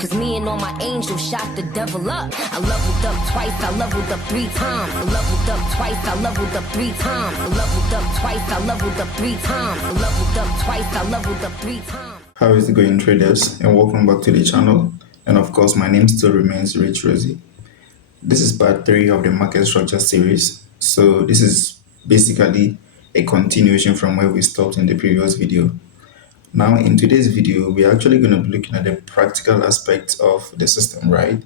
Cause me and all my angels shot the devil up. I leveled up twice, I leveled up 3 times. I leveled up twice, I leveled up 3 times. I leveled up twice, I leveled up 3 times. I leveled up twice, I leveled up 3 times. How is it going, traders? And welcome back to the channel. And of course, my name still remains Rich Rosie. This is part 3 of the market structure series. So this is basically a continuation from where we stopped in the previous video. Now, in today's video, we're actually going to be looking at the practical aspects of the system, right?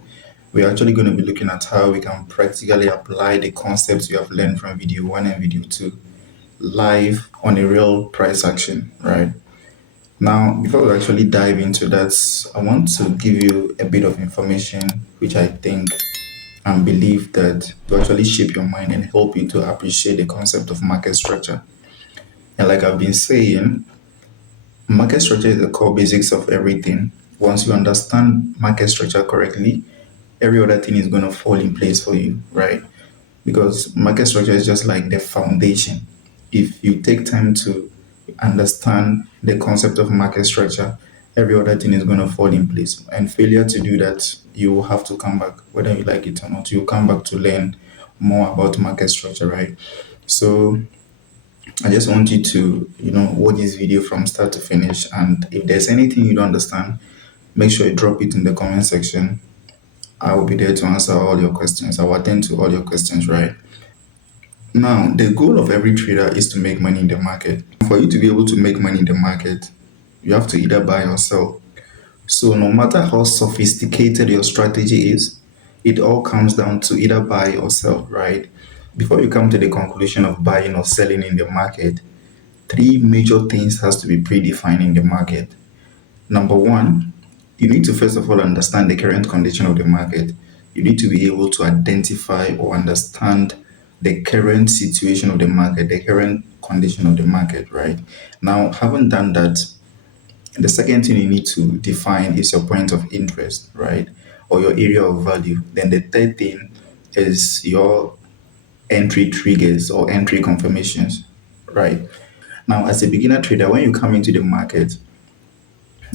We're actually going to be looking at how we can practically apply the concepts we have learned from video 1 and video 2 live on a real price action, right? Now, before we actually dive into that, I want to give you a bit of information which I think and believe that will actually shape your mind and help you to appreciate the concept of market structure. And like I've been saying, market structure is the core basics of everything. Once you understand market structure correctly, every other thing is going to fall in place for you, right? Because market structure is just like the foundation. If you take time to understand the concept of market structure, every other thing is going to fall in place. And failure to do that, you will have to come back, whether you like it or not. You'll come back to learn more about market structure, right? So I just want you to, watch this video from start to finish. And if there's anything you don't understand, make sure you drop it in the comment section. I will be there to answer all your questions. I will attend to all your questions, right? Now, the goal of every trader is to make money in the market. For you to be able to make money in the market, you have to either buy or sell. So no matter how sophisticated your strategy is, it all comes down to either buy or sell, right? Before you come to the conclusion of buying or selling in the market, 3 major things has to be predefined in the market. Number 1, you need to first of all understand the current condition of the market. You need to be able to identify or understand the current situation of the market, the current condition of the market, right? Now, having done that, the second thing you need to define is your point of interest, right? Or your area of value. Then the third thing is your entry triggers or entry confirmations, right? Now, as a beginner trader, when you come into the market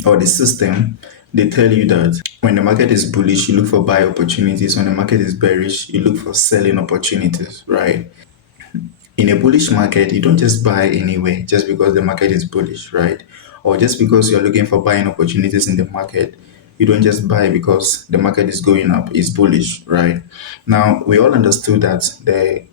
or the system, they tell you that when the market is bullish, you look for buy opportunities. When the market is bearish, you look for selling opportunities, right? In a bullish market, you don't just buy anywhere just because the market is bullish, right? Or just because you're looking for buying opportunities in the market, you don't just buy because the market is going up, it's bullish, right? Now, we all understood that the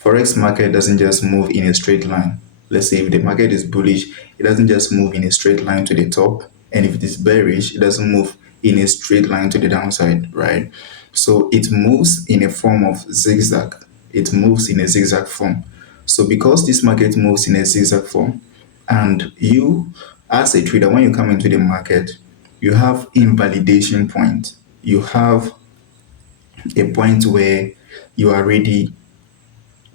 Forex market doesn't just move in a straight line. Let's say if the market is bullish, it doesn't just move in a straight line to the top. And if it is bearish, it doesn't move in a straight line to the downside, right? So it moves in a form of zigzag. It moves in a zigzag form. So because this market moves in a zigzag form, and you, as a trader, when you come into the market, you have invalidation point. You have a point where you are ready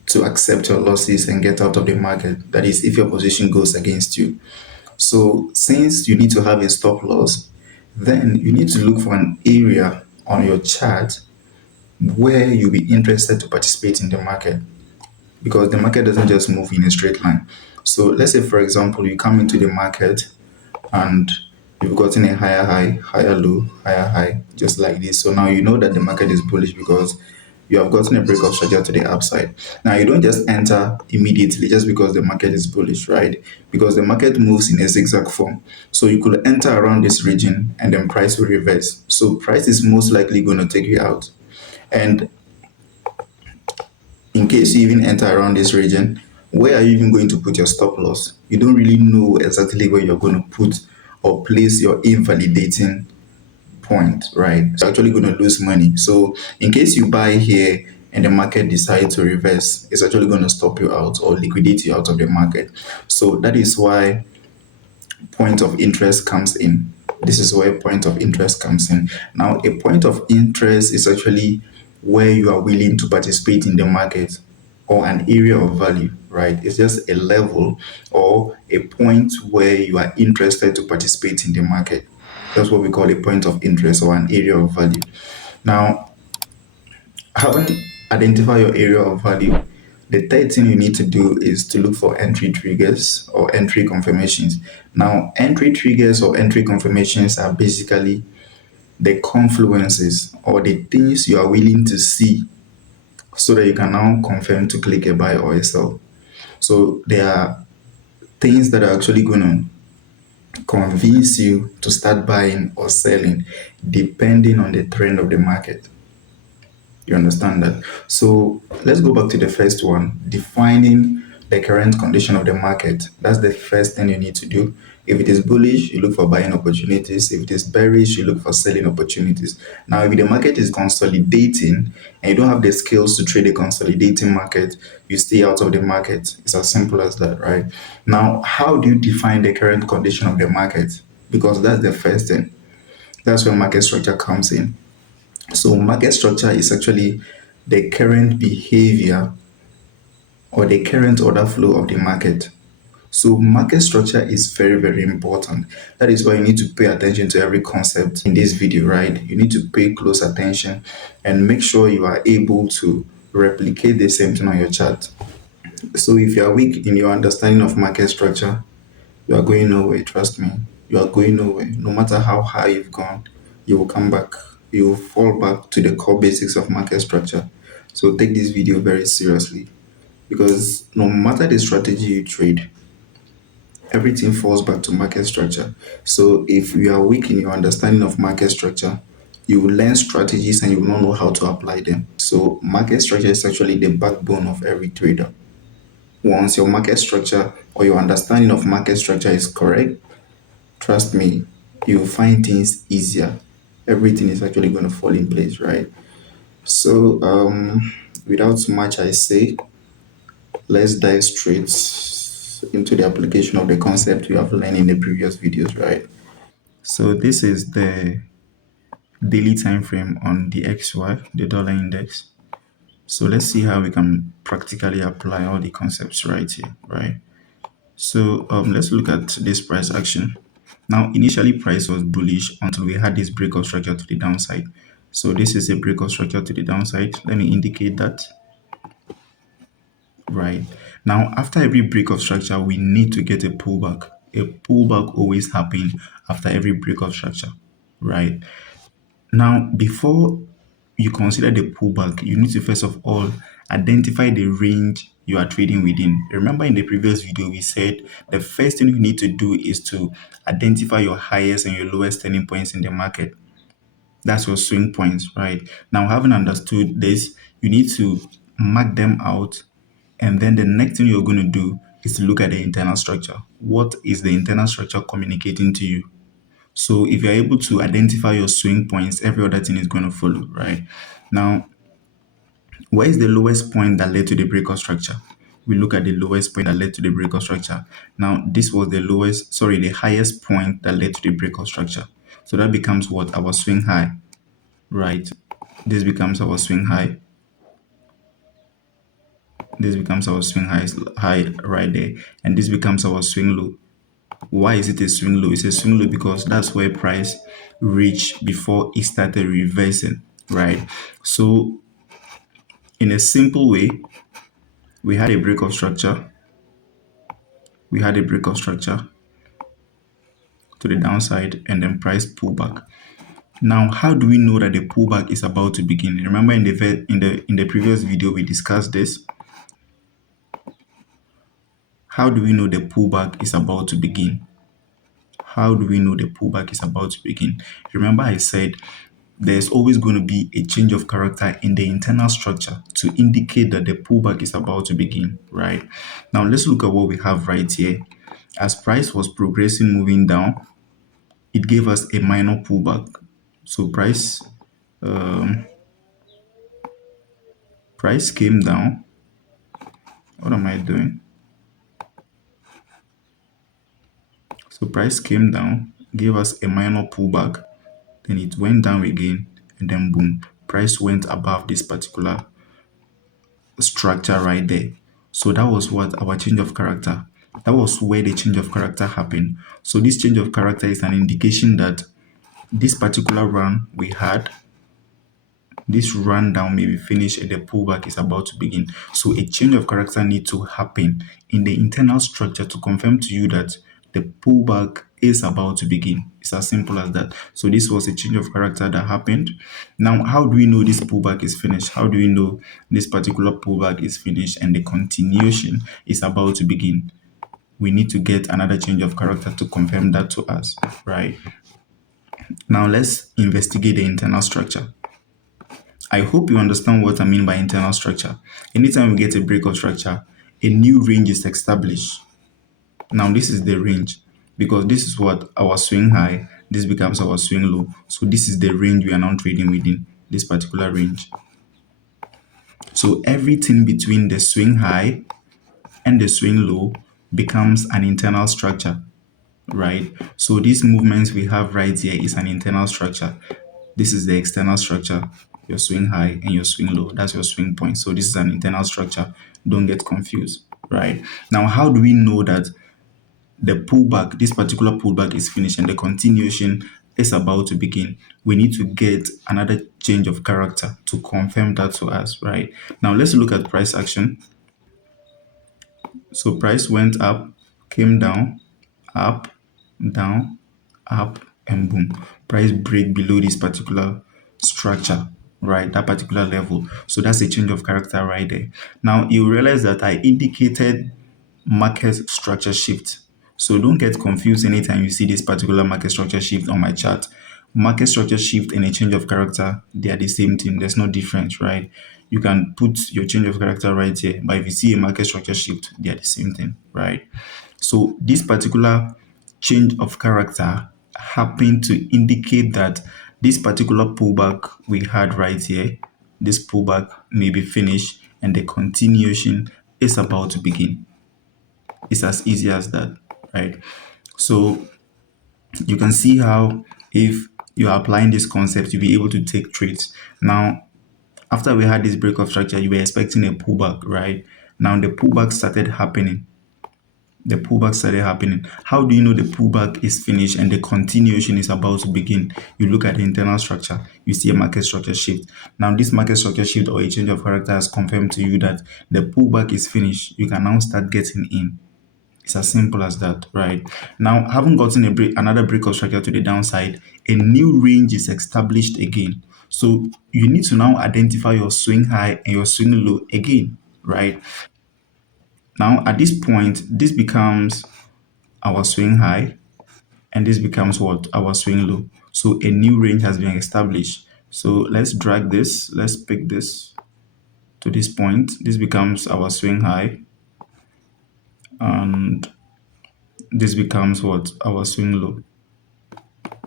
to accept your losses and get out of the market. That is, if your position goes against you. So since you need to have a stop loss, then you need to look for an area on your chart where you'll be interested to participate in the market, because the market doesn't just move in a straight line. So let's say, for example, you come into the market and you've gotten a higher high, higher low, higher high, just like this. So now you know that the market is bullish because you have gotten a breakout structure to the upside. Now, you don't just enter immediately just because the market is bullish, right? Because the market moves in a zigzag form. So you could enter around this region and then price will reverse. So price is most likely going to take you out. And in case you even enter around this region, where are you even going to put your stop loss? You don't really know exactly where you're going to put or place your invalidating point, right? You're actually going to lose money. So in case you buy here and the market decides to reverse, it's actually going to stop you out or liquidate you out of the market. So that is why point of interest comes in. This is where point of interest comes in. Now, a point of interest is actually where you are willing to participate in the market, or an area of value, right? It's just a level or a point where you are interested to participate in the market. That's what we call a point of interest or an area of value. Now, having identified your area of value, the third thing you need to do is to look for entry triggers or entry confirmations. Now, entry triggers or entry confirmations are basically the confluences or the things you are willing to see so that you can now confirm to click a buy or a sell. So there are things that are actually going to convince you to start buying or selling depending on the trend of the market. You understand that? So let's go back to the first one, defining the current condition of the market. That's the first thing you need to do. If it is bullish, you look for buying opportunities. If it is bearish, you look for selling opportunities. Now, if the market is consolidating and you don't have the skills to trade a consolidating market, you stay out of the market. It's as simple as that, right? Now, how do you define the current condition of the market? Because that's the first thing. That's where market structure comes in. So market structure is actually the current behavior or the current order flow of the market. So market structure is very, very important. That is why you need to pay attention to every concept in this video, right? You need to pay close attention and make sure you are able to replicate the same thing on your chart. So if you are weak in your understanding of market structure, you are going nowhere, trust me. You are going nowhere. No matter how high you've gone, you will come back. You will fall back to the core basics of market structure. So take this video very seriously because no matter the strategy you trade, everything falls back to market structure. So if you are weak in your understanding of market structure, you will learn strategies and you will not know how to apply them. So market structure is actually the backbone of every trader. Once your market structure or your understanding of market structure is correct, trust me, you'll find things easier. Everything is actually going to fall in place, right? So, without much I say, let's dive straight into the application of the concept we have learned in the previous videos, right? So this is the daily time frame on the XY, the dollar index. So let's see how we can practically apply all the concepts right here, right? So let's look at this price action. Now, initially price was bullish until we had this break of structure to the downside. So this is a break of structure to the downside. Let me indicate that. Right. Now, after every break of structure, we need to get a pullback. A pullback always happens after every break of structure. Right. Now, before you consider the pullback, you need to first of all identify the range you are trading within. Remember in the previous video, we said the first thing you need to do is to identify your highest and your lowest turning points in the market. That's your swing points, right? Now, having understood this, you need to mark them out. And then the next thing you're going to do is to look at the internal structure. What is the internal structure communicating to you? So if you're able to identify your swing points, every other thing is going to follow, right? Now, where is the lowest point that led to the breakout structure? We look at the lowest point that led to the breakout structure. Now, this was the highest point that led to the breakout structure. So that becomes what? Our swing high, right? This becomes our swing high. This becomes our high right there. And this becomes our swing low. Why is it a swing low? It's a swing low because that's where price reached before it started reversing, right? So in a simple way, we had a break of structure. We had a break of structure to the downside and then price pullback. Now, how do we know that the pullback is about to begin? Remember in the previous video we discussed this. How do we know the pullback is about to begin? How do we know the pullback is about to begin? Remember I said there's always going to be a change of character in the internal structure to indicate that the pullback is about to begin, right? Now let's look at what we have right here. As price was progressing, moving down, it gave us a minor pullback. So price came down. What am I doing? So price came down, gave us a minor pullback, then it went down again, and then boom, price went above this particular structure right there. So that was what our change of character. That was where the change of character happened. So this change of character is an indication that this particular run we had, this run down may be finished and the pullback is about to begin. So a change of character needs to happen in the internal structure to confirm to you that the pullback is about to begin. It's as simple as that. So this was a change of character that happened. Now, how do we know this pullback is finished? How do we know this particular pullback is finished and the continuation is about to begin? We need to get another change of character to confirm that to us, right? Now let's investigate the internal structure. I hope you understand what I mean by internal structure. Anytime we get a break of structure, a new range is established. Now this is the range because this is what our swing high, this becomes our swing low. So this is the range we are now trading within, this particular range. So everything between the swing high and the swing low becomes an internal structure, right? So these movements we have right here is an internal structure. This is the external structure, your swing high and your swing low. That's your swing point. So this is an internal structure. Don't get confused, right? Now, how do we know that the pullback, this particular pullback is finished and the continuation is about to begin? We need to get another change of character to confirm that to us, right? Now, let's look at price action. So price went up, came down, up, down, up, and boom. Price break below this particular structure, right? That particular level. So that's a change of character right there. Now you realize that I indicated market structure shift. So don't get confused anytime you see this particular market structure shift on my chart. Market structure shift and a change of character, they are the same thing. There's no difference, right? You can put your change of character right here, but if you see a market structure shift, they are the same thing, right? So this particular change of character happened to indicate that this particular pullback we had right here, this pullback may be finished and the continuation is about to begin. It's as easy as that, right? So you can see how if you are applying this concept, you'll be able to take trades. Now, after we had this break of structure, you were expecting a pullback, right? Now the pullback started happening. How do you know the pullback is finished and the continuation is about to begin? You look at the internal structure, you see a market structure shift. Now, this market structure shift or a change of character has confirmed to you that the pullback is finished. You can now start getting in. It's as simple as that, right? Now, having gotten another break of structure to the downside, a new range is established again. So you need to now identify your swing high and your swing low again, right? Now, at this point, this becomes our swing high and this becomes what? Our swing low. So a new range has been established. So let's drag this. Let's pick this to this point. This becomes our swing high and this becomes what? Our swing low.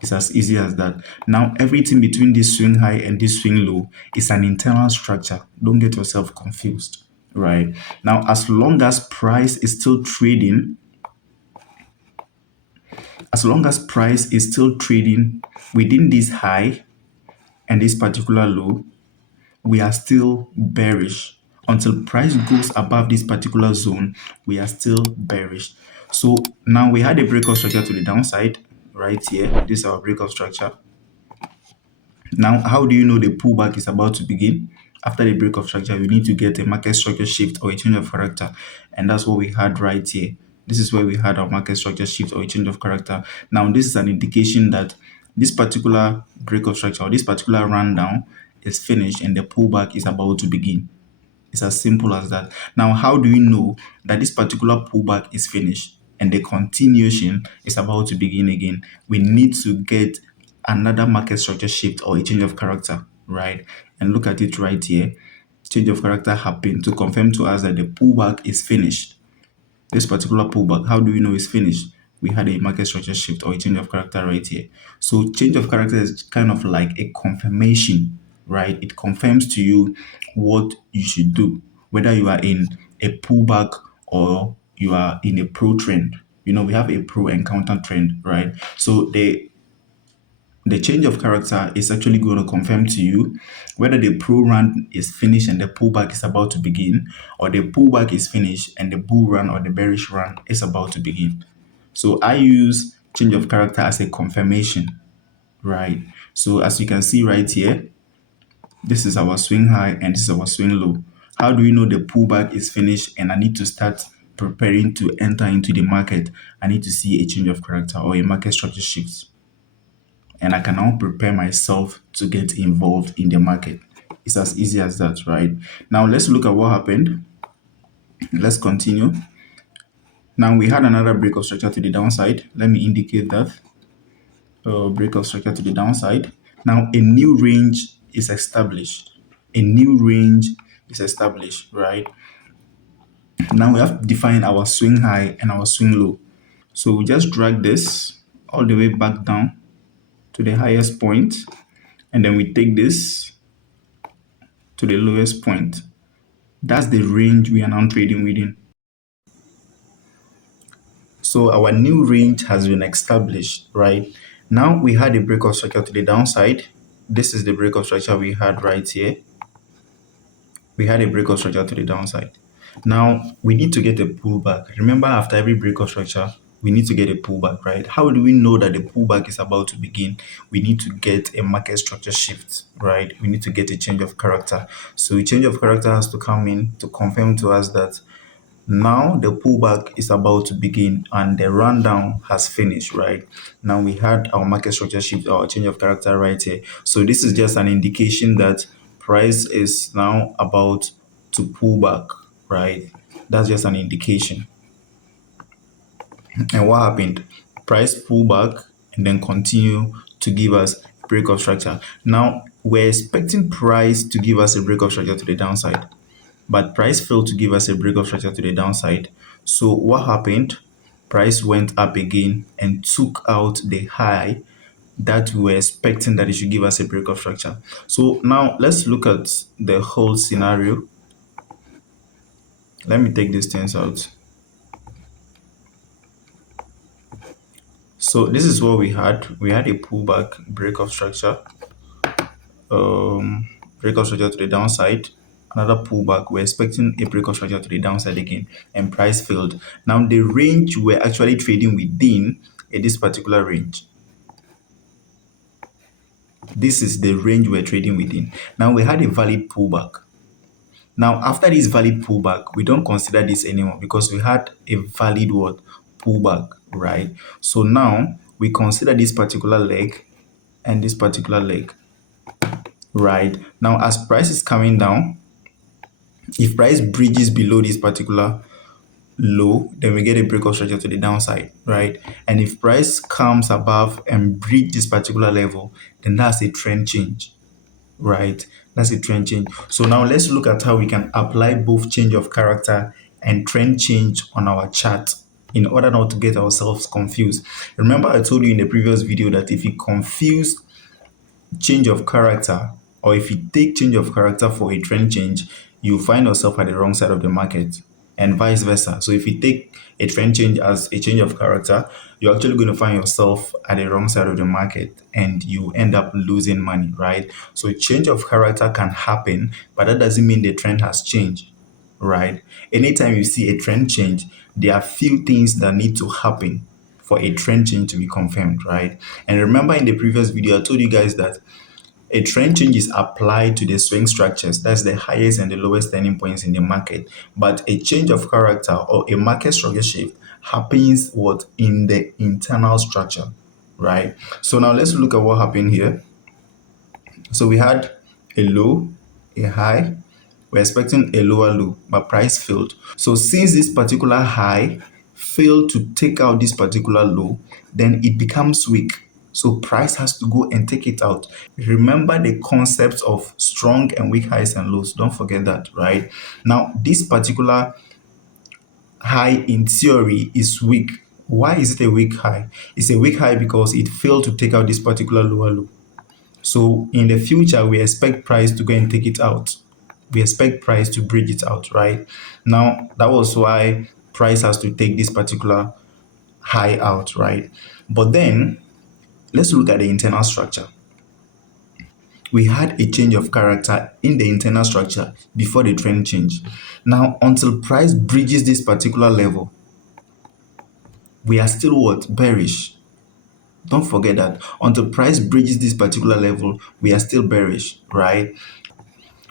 It's as easy as that. Now, everything between this swing high and this swing low is an internal structure. Don't get yourself confused, right? Now, as long as price is still trading, within this high and this particular low, we are still bearish. Until price goes above this particular zone, we are still bearish. So now we had a breakout structure to the downside right here. This is our breakout structure. Now, how do you know the pullback is about to begin? After the break of structure, you need to get a market structure shift or a change of character. And that's what we had right here. This is where we had our market structure shift or a change of character. Now, this is an indication that this particular break of structure or this particular rundown is finished and the pullback is about to begin. It's as simple as that. Now, how do you know that this particular pullback is finished and the continuation is about to begin again? We need to get another market structure shift or a change of character, right? And look at it right here. Change of character happened to confirm to us that the pullback is finished. This particular pullback, how do we know it's finished? We had a market structure shift or a change of character right here. So change of character is kind of like a confirmation, right? It confirms to you what you should do, whether you are in a pullback or you are in a pro trend. You know, we have a pro and counter trend, right? So the change of character is actually going to confirm to you whether the pro run is finished and the pullback is about to begin, or the pullback is finished and the bull run or the bearish run is about to begin. So I use change of character as a confirmation, right? So as you can see right here, this is our swing high and this is our swing low. How do we know the pullback is finished and I need to start preparing to enter into the market, I need to see a change of character or a market structure shift. And I can now prepare myself to get involved in the market. It's as easy as that, right? Now let's look at what happened. Let's continue. Now we had another break of structure to the downside. Let me indicate that. Break of structure to the downside. Now a new range is established. A new range is established, right? Now we have to define our swing high and our swing low. So we just drag this all the way back down to the highest point, and then we take this to the lowest point. That's the range we are now trading within. So our new range has been established, right? Now we had a break of structure to the downside. This is the break of structure we had right here. We had a break of structure to the downside. Now we need to get a pullback. Remember, after every break of structure, we need to get a pullback, right? How do we know that the pullback is about to begin? We need to get a market structure shift, right? We need to get a change of character. So a change of character has to come in to confirm to us that now the pullback is about to begin and the rundown has finished, right? Now we had our market structure shift or change of character right here. So this is just an indication that price is now about to pull back, right? That's just an indication. And what happened? Price pull back and then continue to give us break of structure. Now we're expecting price to give us a break of structure to the downside, but price failed to give us a break of structure to the downside. So what happened? Price went up again and took out the high that we were expecting that it should give us a break of structure. So now let's look at the whole scenario. Let me take these things out. So this is what we had. We had a pullback break of structure, break of structure to the downside, another pullback. We're expecting a break of structure to the downside again, and price failed. Now the range we're actually trading within is this particular range. This is the range we're trading within. Now we had a valid pullback. Now after this valid pullback, we don't consider this anymore because we had a valid what? Pullback, right? So now we consider this particular leg and this particular leg, right? Now as price is coming down, if price bridges below this particular low, then we get a break of structure to the downside, right? And if price comes above and breach this particular level, then that's a trend change, right? That's a trend change. So now let's look at how we can apply both change of character and trend change on our chart in order not to get ourselves confused. Remember, I told you in the previous video that if you confuse change of character, or if you take change of character for a trend change, you find yourself at the wrong side of the market, and vice versa. So if you take a trend change as a change of character, you're actually going to find yourself at the wrong side of the market and you end up losing money, right? So change of character can happen, but that doesn't mean the trend has changed, right? Anytime you see a trend change, there are few things that need to happen for a trend change to be confirmed, right? And remember in the previous video, I told you guys that a trend change is applied to the swing structures. That's the highest and the lowest turning points in the market. But a change of character or a market structure shift happens what? In the internal structure, right? So now let's look at what happened here. So we had a low, a high. We're expecting a lower low, but price failed. So since this particular high failed to take out this particular low, then it becomes weak. So price has to go and take it out. Remember the concepts of strong and weak highs and lows. Don't forget that, right? Now, this particular high in theory is weak. Why is it a weak high? It's a weak high because it failed to take out this particular lower low. So in the future, we expect price to go and take it out. We expect price to bridge it out, right? Now, that was why price has to take this particular high out, right? But then, let's look at the internal structure. We had a change of character in the internal structure before the trend change. Now, until price bridges this particular level, we are still what? Bearish. Don't forget that. Until price bridges this particular level, we are still bearish, right?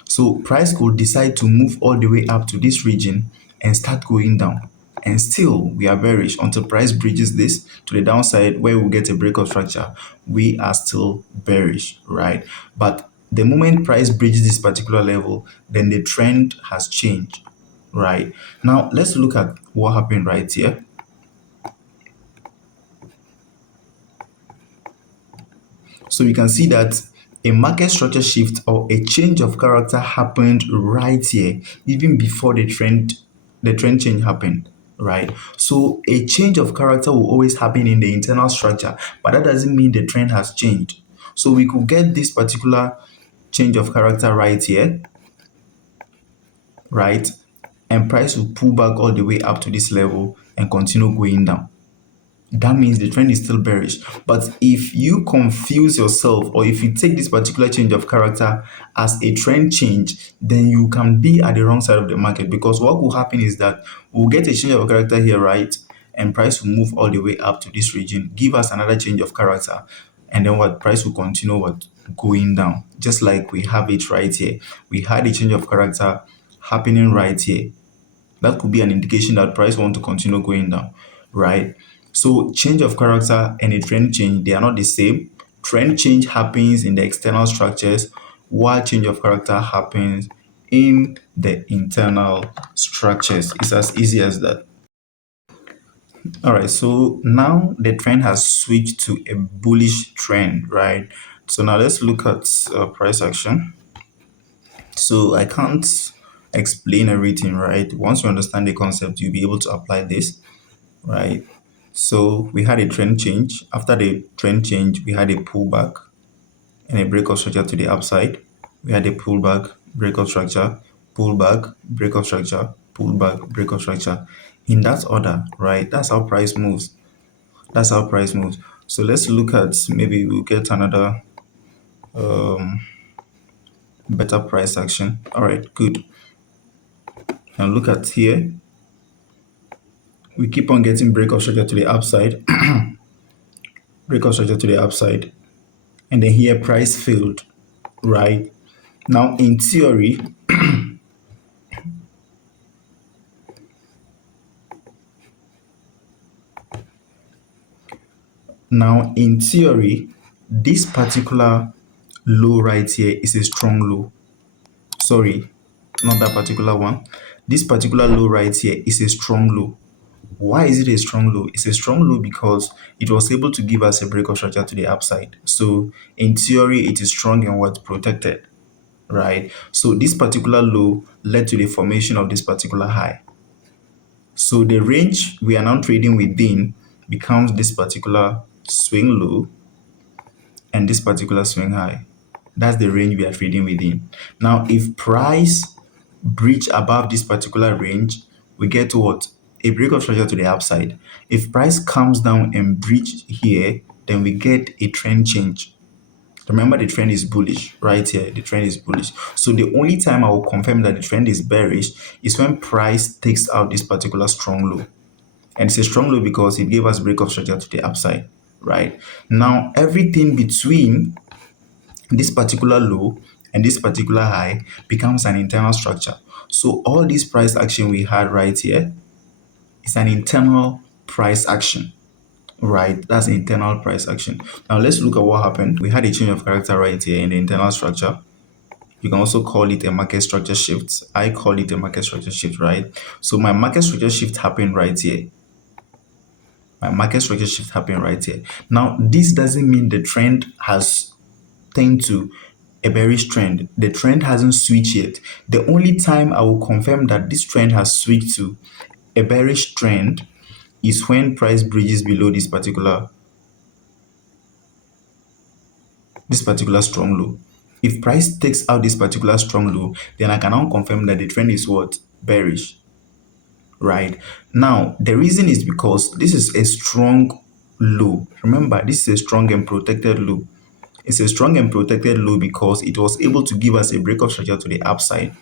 So price could decide to move all the way up to this region and start going down. and still we are bearish until price bridges this to the downside where we get a breakout structure. We are still bearish, right? But the moment price bridges this particular level, then the trend has changed, right? Now let's look at what happened right here. So you can see that a market structure shift or a change of character happened right here, even before the trend change happened, right? So a change of character will always happen in the internal structure, but that doesn't mean the trend has changed. So we could get this particular change of character right here, right? And price will pull back all the way up to this level and continue going down. That means the trend is still bearish. But if you confuse yourself or if you take this particular change of character as a trend change, then you can be at the wrong side of the market, because what will happen is that we'll get a change of character here, right? And price will move all the way up to this region, give us another change of character, and then what, price will continue what, going down, just like we have it right here. We had a change of character happening right here. That could be an indication that price want to continue going down, right? So change of character and a trend change, they are not the same. Trend change happens in the external structures, while change of character happens in the internal structures. It's as easy as that. All right, so now the trend has switched to a bullish trend, right? So now let's look at price action. So I can't explain everything, right? Once you understand the concept, you'll be able to apply this, right? So we had a trend change. After the trend change, we had a pullback and a breakout structure to the upside. We had a pullback, breakout structure, pullback, breakout structure, pullback, breakout structure. In that order, right? That's how price moves. That's how price moves. So let's look at, maybe we'll get another better price action. All right, good. Now look at here. We keep on getting breakout structure to the upside, breakout structure to the upside, and then here price failed, right? Now in theory, this particular low right here is a strong low. Sorry, not that particular one. This particular low right here is a strong low. Why is it a strong low? It's a strong low because it was able to give us a breakout structure to the upside. So in theory, it is strong and what, protected, right? So this particular low led to the formation of this particular high. So the range we are now trading within becomes this particular swing low and this particular swing high. That's the range we are trading within. Now, if price breach above this particular range, we get what? A breakout structure to the upside. If price comes down and breach here, then we get a trend change. Remember, the trend is bullish right here. The trend is bullish. So the only time I will confirm that the trend is bearish is when price takes out this particular strong low. And it's a strong low because it gave us breakout structure to the upside, right? Now, everything between this particular low and this particular high becomes an internal structure. So all this price action we had right here is an internal price action, right? That's internal price action. Now let's look at what happened. We had a change of character right here in the internal structure. You can also call it a market structure shift. I call it a market structure shift, right? So my market structure shift happened right here. My market structure shift happened right here. Now, this doesn't mean the trend has turned to a bearish trend. The trend hasn't switched yet. The only time I will confirm that this trend has switched to a bearish trend is when price bridges below this particular strong low. If price takes out this particular strong low, then I can now confirm that the trend is what? Bearish, right? Now, the reason is because this is a strong low. Remember, this is a strong and protected low. It's a strong and protected low because it was able to give us a breakout structure to the upside.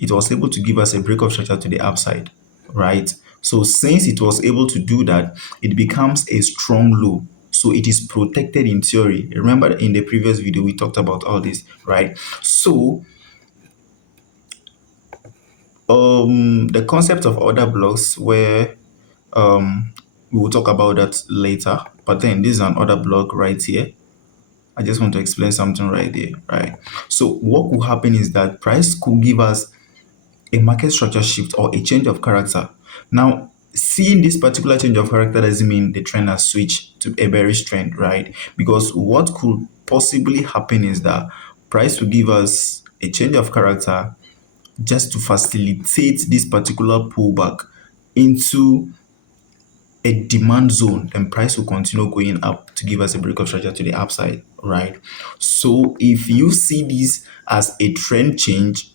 It was able to give us a breakout structure to the upside, right? So since it was able to do that, it becomes a strong low. So it is protected in theory. Remember in the previous video, we talked about all this, right? So The concept of order blocks, where um we will talk about that later. But then this is an order block right here. I just want to explain something right there, right? So what will happen is that price could give us a market structure shift or a change of character. Now, seeing this particular change of character doesn't mean the trend has switched to a bearish trend, right? Because what could possibly happen is that price will give us a change of character just to facilitate this particular pullback into a demand zone, then price will continue going up to give us a break of structure to the upside, right? So if you see this as a trend change,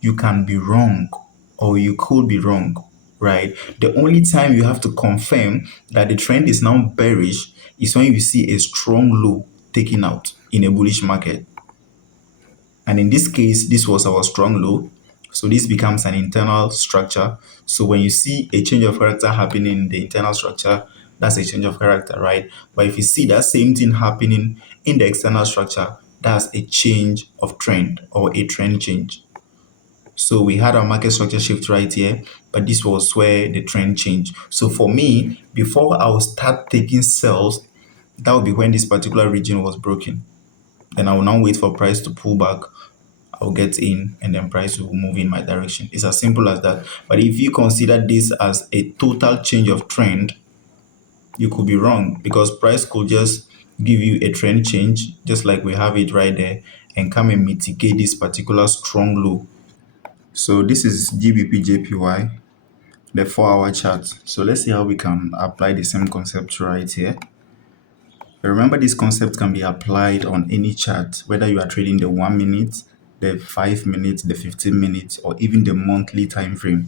you can be wrong, or you could be wrong, right? The only time you have to confirm that the trend is now bearish is when you see a strong low taken out in a bullish market. And in this case, this was our strong low. So this becomes an internal structure. So when you see a change of character happening in the internal structure, that's a change of character, right? But if you see that same thing happening in the external structure, that's a change of trend or a trend change. So we had our market structure shift right here, but this was where the trend changed. So for me, before I will start taking sales, that would be when this particular region was broken. Then I will now wait for price to pull back. I'll get in and then price will move in my direction. It's as simple as that. But if you consider this as a total change of trend, you could be wrong, because price could just give you a trend change, just like we have it right there, and come and mitigate this particular strong low. So this is GBP the 4-hour chart. So let's see how we can apply the same concept right here. Remember, this concept can be applied on any chart, whether you are trading the 1 minute, the 5 minute, the 15 minutes, or even the monthly time frame.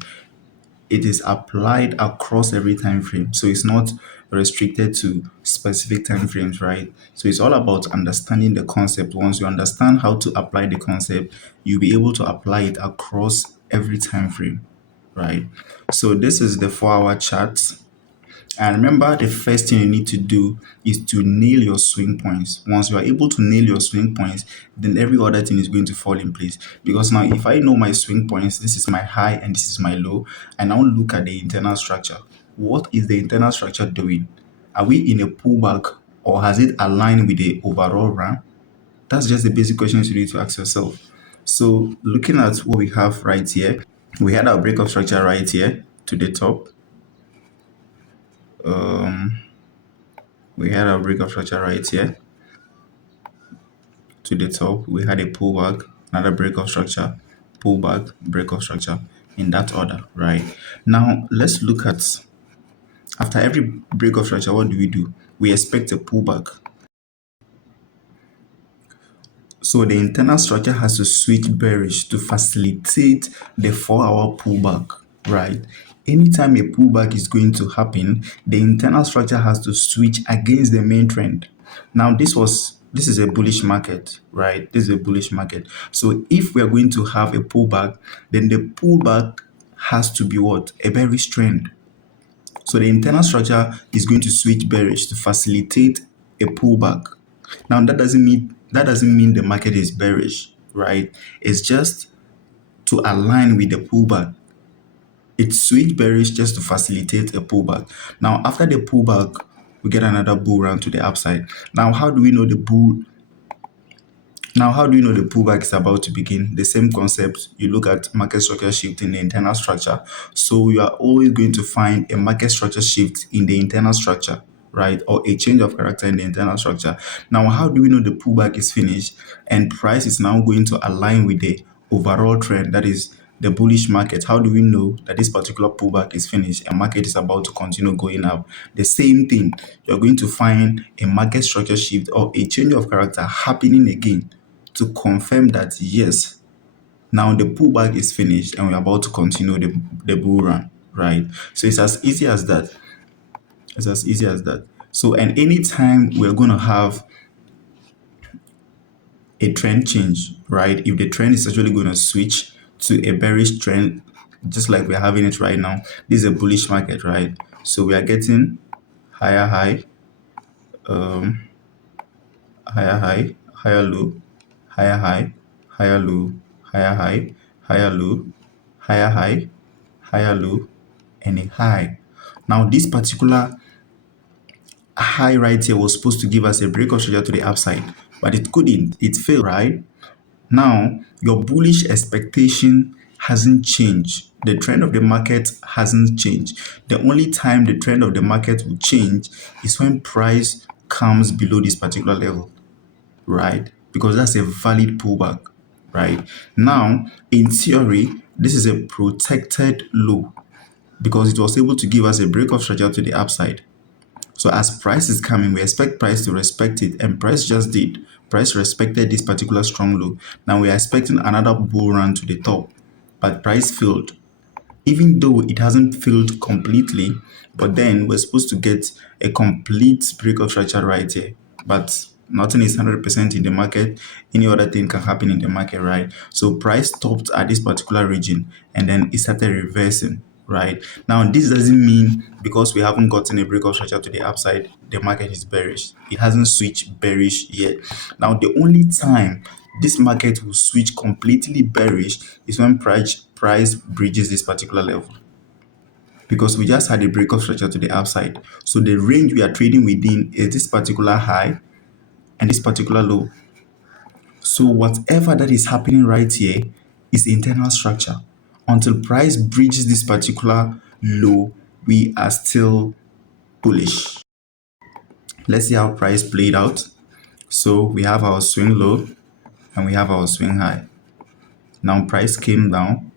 It is applied across every time frame. So it's not restricted to specific time frames, right? So it's all about understanding the concept. Once you understand how to apply the concept, you'll be able to apply it across every time frame, right? So this is the 4-hour chart. And remember, the first thing you need to do is to nail your swing points. Once you are able to nail your swing points, then every other thing is going to fall in place. Because now, if I know my swing points, this is my high and this is my low, I now look at the internal structure. What is the internal structure doing? Are we in a pullback, or has it aligned with the overall run? That's just the basic questions you need to ask yourself. So, looking at what we have right here, we had our breakup structure right here to the top. We had our breakup structure right here to the top. We had a pullback, another breakup structure, pullback, breakup structure, in that order, right? Now let's look at, after every breakup structure, what do? We expect a pullback. So the internal structure has to switch bearish to facilitate the 4-hour pullback, right? Anytime a pullback is going to happen, the internal structure has to switch against the main trend. Now this is a bullish market, right? This is a bullish market. So if we are going to have a pullback, then the pullback has to be what? A bearish trend. So the internal structure is going to switch bearish to facilitate a pullback. Now that doesn't mean the market is bearish, right? It's just to align with the pullback. It switched bearish just to facilitate a pullback. Now after the pullback, we get another bull run to the upside. Now how do we know the bull Now, how do you know the pullback is about to begin? The same concept, you look at market structure shift in the internal structure. So you are always going to find a market structure shift in the internal structure, right? Or a change of character in the internal structure. Now, how do we know the pullback is finished and price is now going to align with the overall trend, that is the bullish market? How do we know that this particular pullback is finished and market is about to continue going up? The same thing, you're going to find a market structure shift or a change of character happening again to confirm that yes, now the pullback is finished and we're about to continue the bull run, right? So it's as easy as that. It's as easy as that. So, and anytime we're going to have a trend change, right? If the trend is actually going to switch to a bearish trend, just like we're having it right now, this is a bullish market, right? So we are getting higher high, higher high, higher low, higher high, higher low, higher high, higher low, higher high, higher low, and a high. Now, this particular high right here was supposed to give us a break of structure to the upside, but it couldn't. It failed, right? Now, your bullish expectation hasn't changed. The trend of the market hasn't changed. The only time the trend of the market will change is when price comes below this particular level, right? Because that's a valid pullback, right? Now, in theory, this is a protected low because it was able to give us a break of structure to the upside. So as price is coming, we expect price to respect it, and price just did. Price respected this particular strong low. Now we are expecting another bull run to the top, but price failed. Even though it hasn't failed completely, but then we're supposed to get a complete break of structure right here. But nothing is 100% in the market. Any other thing can happen in the market, right? So price stopped at this particular region and then it started reversing, right? Now, this doesn't mean because we haven't gotten a break of structure to the upside, the market is bearish. It hasn't switched bearish yet. Now, the only time this market will switch completely bearish is when price bridges this particular level, because we just had a break of structure to the upside. So the range we are trading within is this particular high and this particular low. So whatever that is happening right here is internal structure. Until price bridges this particular low, we are still bullish. Let's see how price played out. So we have our swing low and we have our swing high. Now price came down,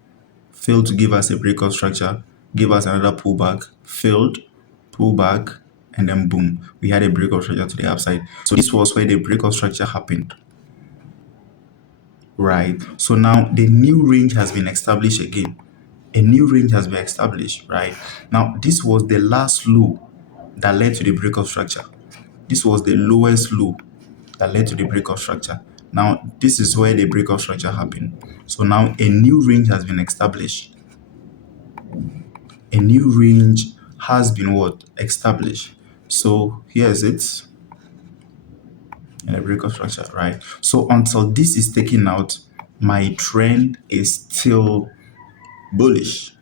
failed to give us a breakout structure, give us another pullback, failed, pullback, and then boom, we had a breakout structure to the upside. So this was where the breakout structure happened, right? So now the new range has been established again. A new range has been established, right? Now this was the last low that led to the breakout structure. This was the lowest low that led to the breakout structure. Now this is where the breakout structure happened. So now a new range has been established. A new range has been what? Established. So here's it in a breakout structure, right? So until this is taken out, my trend is still bullish.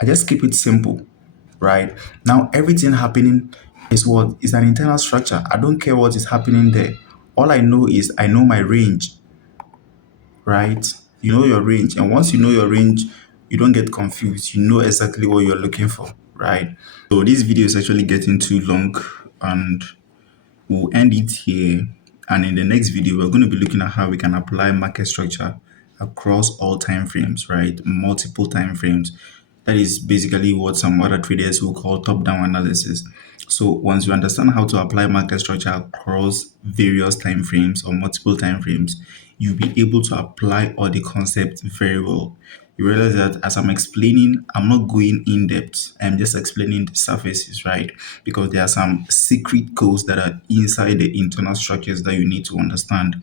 I just keep it simple, right? Now everything happening is what? Is an internal structure. I don't care what is happening there. All I know is I know my range, right? You know your range, and once you know your range, you don't get confused. You know exactly what you're looking for, right? So this video is actually getting too long, and we'll end it here. And in the next video, we're going to be looking at how we can apply market structure across all time frames, right? Multiple time frames. That is basically what some other traders will call top-down analysis. So once you understand how to apply market structure across various time frames or multiple time frames, you'll be able to apply all the concepts very well. You realize that as I'm explaining, I'm not going in depth. I'm just explaining the surfaces, right? Because there are some secret codes that are inside the internal structures that you need to understand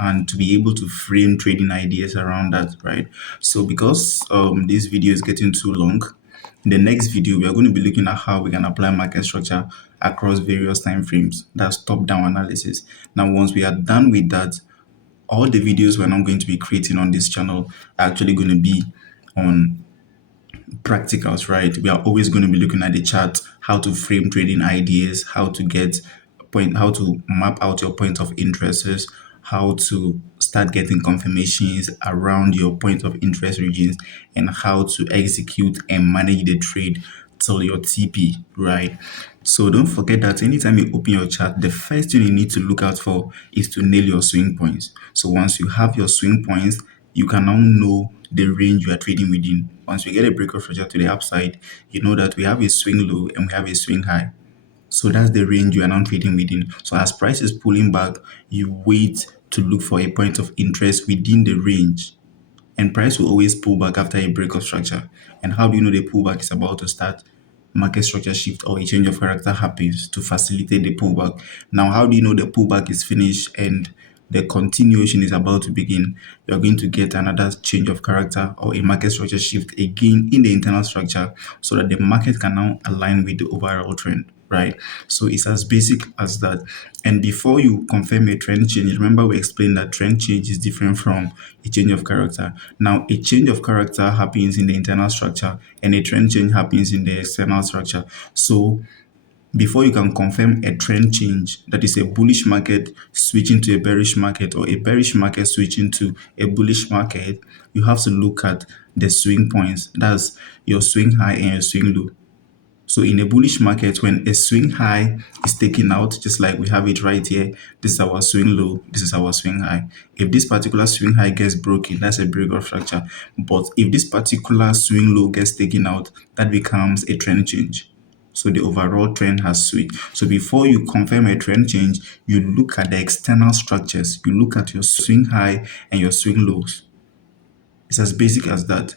and to be able to frame trading ideas around that, right? So because this video is getting too long, in the next video, we are going to be looking at how we can apply market structure across various time frames. That's top-down analysis. Now, once we are done with that, all the videos we're not going to be creating on this channel are actually going to be on practicals, right? We are always going to be looking at the chart, how to frame trading ideas, how to get how to map out your point of interests, how to start getting confirmations around your point of interest regions, and how to execute and manage the trade till your TP, right? So don't forget that anytime you open your chart, the first thing you need to look out for is to nail your swing points. So once you have your swing points, you can now know the range you are trading within. Once we get a break of structure to the upside, you know that we have a swing low and we have a swing high. So that's the range you are now trading within. So as price is pulling back, you wait to look for a point of interest within the range. And price will always pull back after a break of structure. And how do you know the pullback is about to start? Market structure shift or a change of character happens to facilitate the pullback. Now, how do you know the pullback is finished and the continuation is about to begin? You're going to get another change of character or a market structure shift again in the internal structure so that the market can now align with the overall trend. right? So it's as basic as that. And before you confirm a trend change, remember we explained that trend change is different from a change of character. Now, a change of character happens in the internal structure, and a trend change happens in the external structure. So before you can confirm a trend change, that is a bullish market switching to a bearish market or a bearish market switching to a bullish market, you have to look at the swing points. That's your swing high and your swing low. So in a bullish market, when a swing high is taken out, just like we have it right here, this is our swing low, this is our swing high. If this particular swing high gets broken, that's a break of structure. But if this particular swing low gets taken out, that becomes a trend change. So the overall trend has switched. So before you confirm a trend change, you look at the external structures. You look at your swing high and your swing lows. It's as basic as that.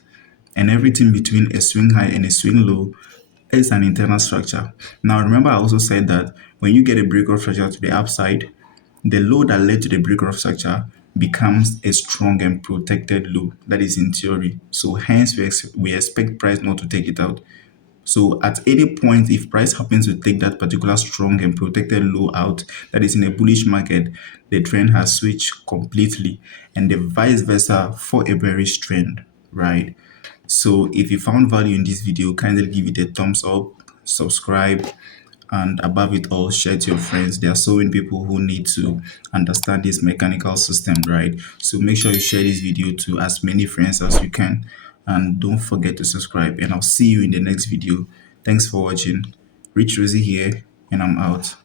And everything between a swing high and a swing low is an internal structure. Now, remember, I also said that when you get a breakout structure to the upside, the low that led to the breakout structure becomes a strong and protected low. That is in theory. So, hence, we expect price not to take it out. So at any point, if price happens to take that particular strong and protected low out, that is in a bullish market, the trend has switched completely, and the vice versa for a bearish trend, right? So if you found value in this video, kindly give it a thumbs up, subscribe, and above it all, share to your friends. There are so many people who need to understand this mechanical system, right? So make sure you share this video to as many friends as you can, and don't forget to subscribe. And I'll see you in the next video. Thanks for watching. Rich Rosie here, and I'm out.